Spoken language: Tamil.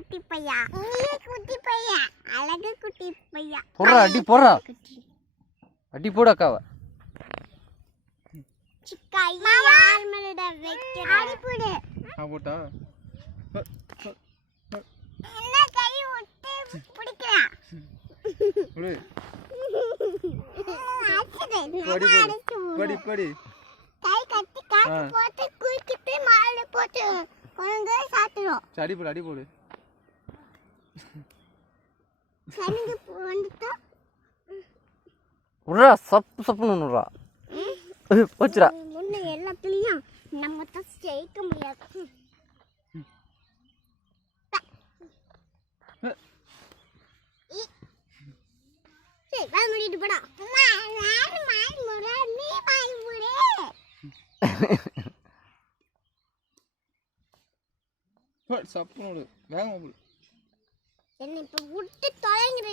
குட்டி பையா நீயே குட்டி பையா அழகு குட்டி பையா போடுறா அடி போடுறா அடி போடு அக்காவை சிக்கா யார் மேலட வைக்கிற அடி போடு போட்டா என்ன கை விட்டு பிடிக்கலாம் புடி படி படி கை கட்டி காத்து போட்டு குளிக்கிட்டு மாலை போட்டு கொங்க சாத்துறோம் அடி போடு கண்ணுக்கு வந்துட்டா உர்ரா சப்பு சப்புன்னு உர்ரா போச்சுடா முன்ன எல்லாத்துலயும் நம்ம தான் ஜெயிக்க முடியாது சரி வா முடிட்டு போடா நீ பாய் முறை சப்புனோடு வேகமா என்ன இப்ப விட்டு தொலைங்கிற